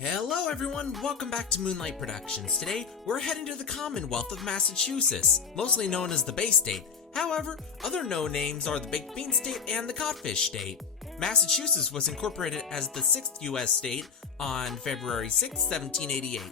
Hello everyone, welcome back to Moonlight Productions. Today, we're heading to the Commonwealth of Massachusetts, mostly known as the Bay State. However, other known names are the Baked Bean State and the Codfish State. Massachusetts was incorporated as the 6th U.S. state on February 6, 1788.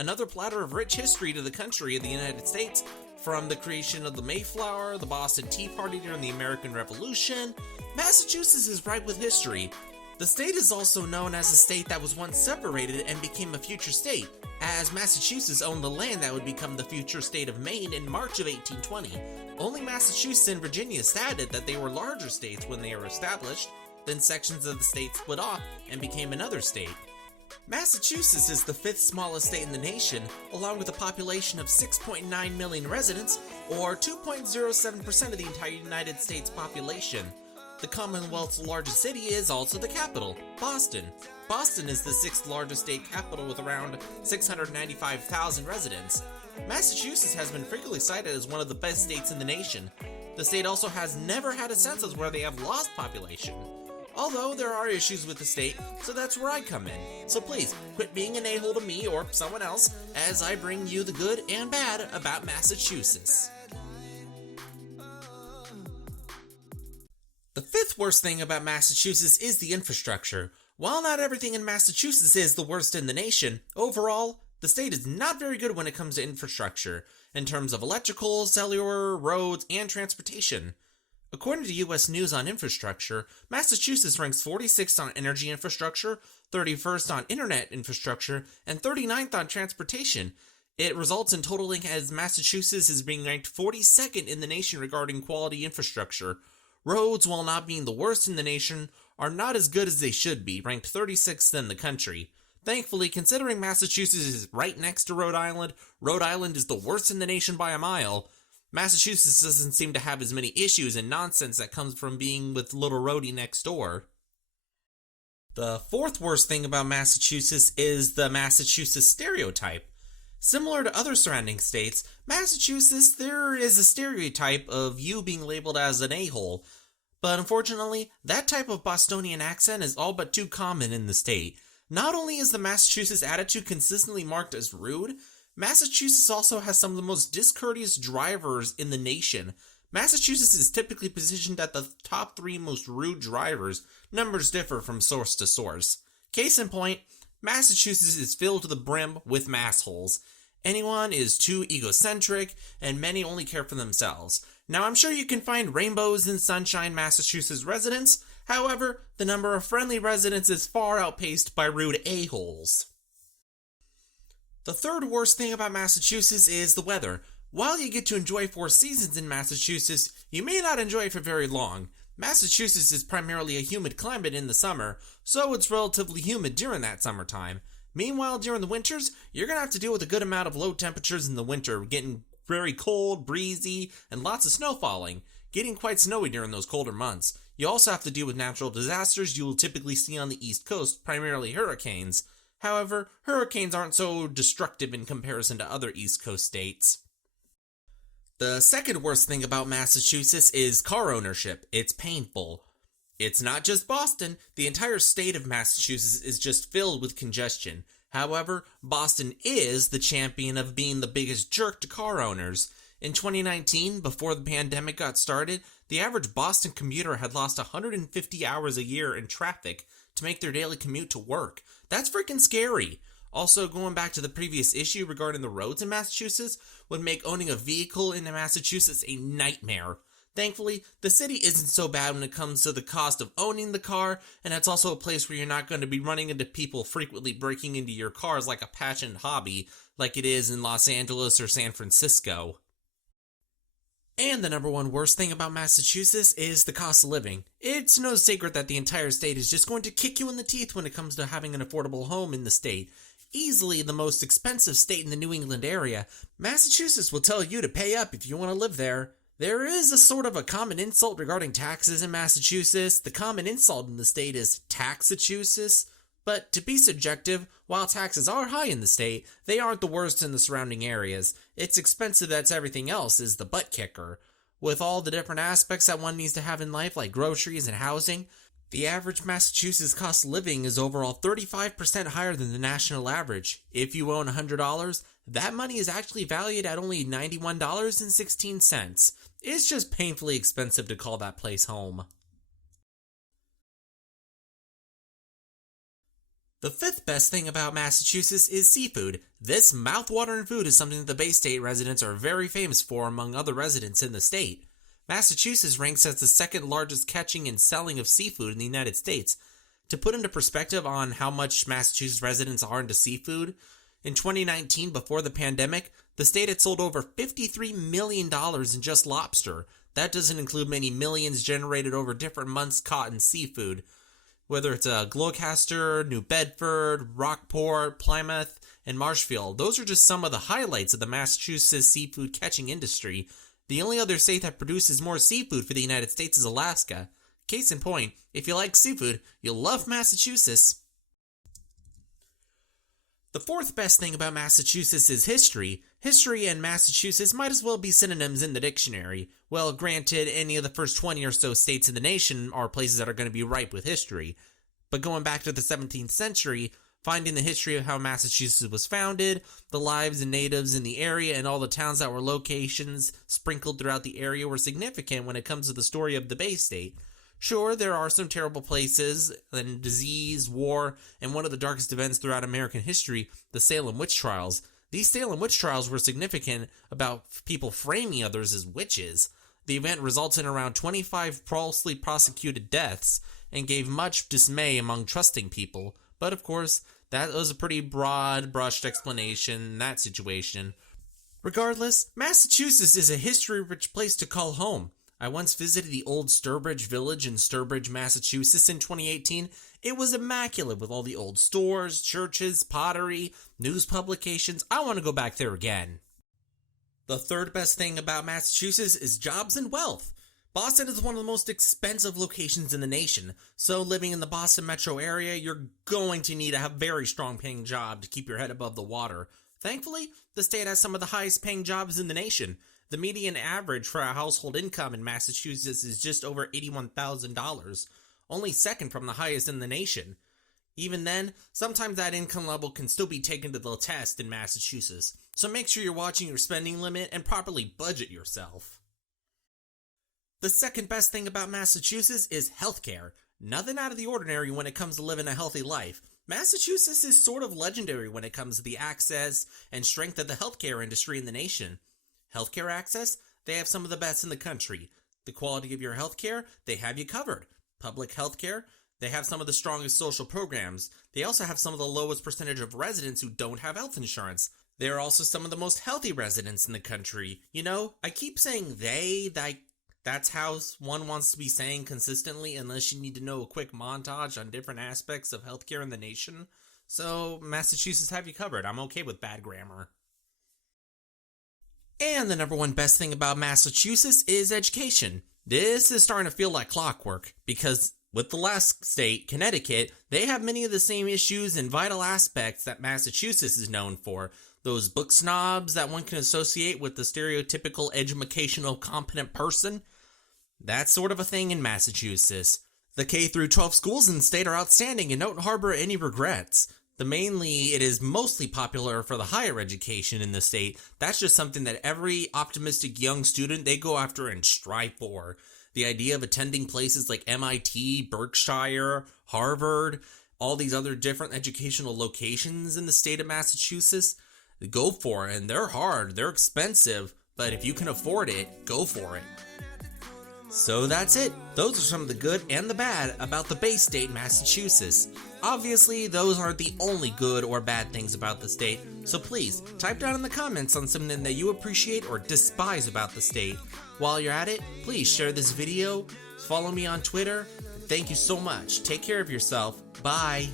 Another platter of rich history to the country of the United States, from the creation of the Mayflower, the Boston Tea Party during the American Revolution. Massachusetts is ripe with history. The state is also known as a state that was once separated and became a future state, as Massachusetts owned the land that would become the future state of Maine in March of 1820. Only Massachusetts and Virginia stated that they were larger states when they were established, then sections of the state split off and became another state. Massachusetts is the 5th smallest state in the nation, along with a population of 6.9 million residents, or 2.07% of the entire United States population. The Commonwealth's largest city is also the capital, Boston. Boston is the 6th largest state capital with around 695,000 residents. Massachusetts has been frequently cited as one of the best states in the nation. The state also has never had a census where they have lost population. Although there are issues with the state, so that's where I come in. So please, quit being an a-hole to me or someone else as I bring you the good and bad about Massachusetts. The 5th worst thing about Massachusetts is the infrastructure. While not everything in Massachusetts is the worst in the nation, overall, the state is not very good when it comes to infrastructure, in terms of electrical, cellular, roads, and transportation. According to U.S. News on Infrastructure, Massachusetts ranks 46th on energy infrastructure, 31st on internet infrastructure, and 39th on transportation. It results in totaling as Massachusetts is being ranked 42nd in the nation regarding quality infrastructure. Roads, while not being the worst in the nation, are not as good as they should be, ranked 36th in the country. Thankfully, considering Massachusetts is right next to Rhode Island is the worst in the nation by a mile. Massachusetts doesn't seem to have as many issues and nonsense that comes from being with Little Rhodey next door. The 4th worst thing about Massachusetts is the Massachusetts stereotype. Similar to other surrounding states, Massachusetts, there is a stereotype of you being labeled as an a-hole. But unfortunately, that type of Bostonian accent is all but too common in the state. Not only is the Massachusetts attitude consistently marked as rude, Massachusetts also has some of the most discourteous drivers in the nation. Massachusetts is typically positioned at the top 3 most rude drivers. Numbers differ from source to source. Case in point, Massachusetts is filled to the brim with massholes. Anyone is too egocentric, and many only care for themselves. Now, I'm sure you can find rainbows and sunshine Massachusetts residents. However, the number of friendly residents is far outpaced by rude a-holes. The 3rd worst thing about Massachusetts is the weather. While you get to enjoy 4 seasons in Massachusetts, you may not enjoy it for very long. Massachusetts is primarily a humid climate in the summer, so it's relatively humid during that summertime. Meanwhile, during the winters, you're going to have to deal with a good amount of low temperatures in the winter, getting very cold, breezy, and lots of snow falling, getting quite snowy during those colder months. You also have to deal with natural disasters you will typically see on the East Coast, primarily hurricanes. However, hurricanes aren't so destructive in comparison to other East Coast states. The 2nd worst thing about Massachusetts is car ownership. It's painful. It's not just Boston. The entire state of Massachusetts is just filled with congestion. However, Boston is the champion of being the biggest jerk to car owners. In 2019, before the pandemic got started, the average Boston commuter had lost 150 hours a year in traffic to make their daily commute to work. That's freaking scary. Also, going back to the previous issue regarding the roads in Massachusetts would make owning a vehicle in Massachusetts a nightmare. Thankfully, the city isn't so bad when it comes to the cost of owning the car, and it's also a place where you're not going to be running into people frequently breaking into your cars like a passion hobby, like it is in Los Angeles or San Francisco. And the number 1 worst thing about Massachusetts is the cost of living. It's no secret that the entire state is just going to kick you in the teeth when it comes to having an affordable home in the state. Easily the most expensive state in the New England area, Massachusetts will tell you to pay up if you want to live there. There is a sort of a common insult regarding taxes in Massachusetts. The common insult in the state is Taxachusetts. But to be subjective, while taxes are high in the state, they aren't the worst in the surrounding areas. It's expensive that's everything else is the butt kicker. With all the different aspects that one needs to have in life, like groceries and housing, The average Massachusetts cost of living is overall 35% higher than the national average. If you own $100, that money is actually valued at only $91.16. It's just painfully expensive to call that place home. The fifth best thing about Massachusetts is seafood. This mouth-watering food is something that the Bay State residents are very famous for among other residents in the state. Massachusetts ranks as the second largest catching and selling of seafood in the United States. To put into perspective on how much Massachusetts residents are into seafood, in 2019, before the pandemic, the state had sold over $53 million in just lobster. That doesn't include many millions generated over different months caught in seafood. Whether it's Gloucester, New Bedford, Rockport, Plymouth, and Marshfield, those are just some of the highlights of the Massachusetts seafood catching industry. The only other state that produces more seafood for the United States is Alaska. Case in point, if you like seafood, you'll love Massachusetts. The fourth best thing about Massachusetts is history. History and Massachusetts might as well be synonyms in the dictionary. Well, granted, any of the first 20 or so states in the nation are places that are going to be ripe with history. But going back to the 17th century, finding the history of how Massachusetts was founded, the lives of natives in the area, and all the towns that were locations sprinkled throughout the area were significant when it comes to the story of the Bay State. Sure, there are some terrible places, and disease, war, and one of the darkest events throughout American history, the Salem witch trials. These Salem witch trials were significant about people framing others as witches. The event resulted in around 25 falsely prosecuted deaths and gave much dismay among trusting people. But of course, that was a pretty broad-brushed explanation in that situation. Regardless, Massachusetts is a history-rich place to call home. I once visited the old Sturbridge Village in Sturbridge, Massachusetts in 2018. It was immaculate with all the old stores, churches, pottery, news publications. I want to go back there again. The third best thing about Massachusetts is jobs and wealth. Boston is one of the most expensive locations in the nation, so living in the Boston metro area, you're going to need a very strong paying job to keep your head above the water. Thankfully, the state has some of the highest paying jobs in the nation. The median average for a household income in Massachusetts is just over $81,000, only second from the highest in the nation. Even then, sometimes that income level can still be taken to the test in Massachusetts, so make sure you're watching your spending limit and properly budget yourself. The second best thing about Massachusetts is healthcare. Nothing out of the ordinary when it comes to living a healthy life. Massachusetts is sort of legendary when it comes to the access and strength of the healthcare industry in the nation. Healthcare access, they have some of the best in the country. The quality of your healthcare, they have you covered. Public healthcare, they have some of the strongest social programs. They also have some of the lowest percentage of residents who don't have health insurance. They are also some of the most healthy residents in the country. You know, I keep saying that's how one wants to be saying consistently, unless you need to know a quick montage on different aspects of healthcare in the nation. So, Massachusetts have you covered. I'm okay with bad grammar. And the number one best thing about Massachusetts is education. This is starting to feel like clockwork, because with the last state, Connecticut, they have many of the same issues and vital aspects that Massachusetts is known for. Those book snobs that one can associate with the stereotypical educational competent person. That's sort of a thing in Massachusetts. The K through 12 schools in the state are outstanding and don't harbor any regrets. It is mostly popular for the higher education in the state. That's just something that every optimistic young student, they go after and strive for. The idea of attending places like MIT, Berkshire, Harvard, all these other different educational locations in the state of Massachusetts, go for it. And they're hard, they're expensive, but if you can afford it, go for it. So that's it. Those are some of the good and the bad about the Bay State, Massachusetts. Obviously, those aren't the only good or bad things about the state, so please, type down in the comments on something that you appreciate or despise about the state. While you're at it, please share this video, follow me on Twitter. Thank you so much. Take care of yourself. Bye.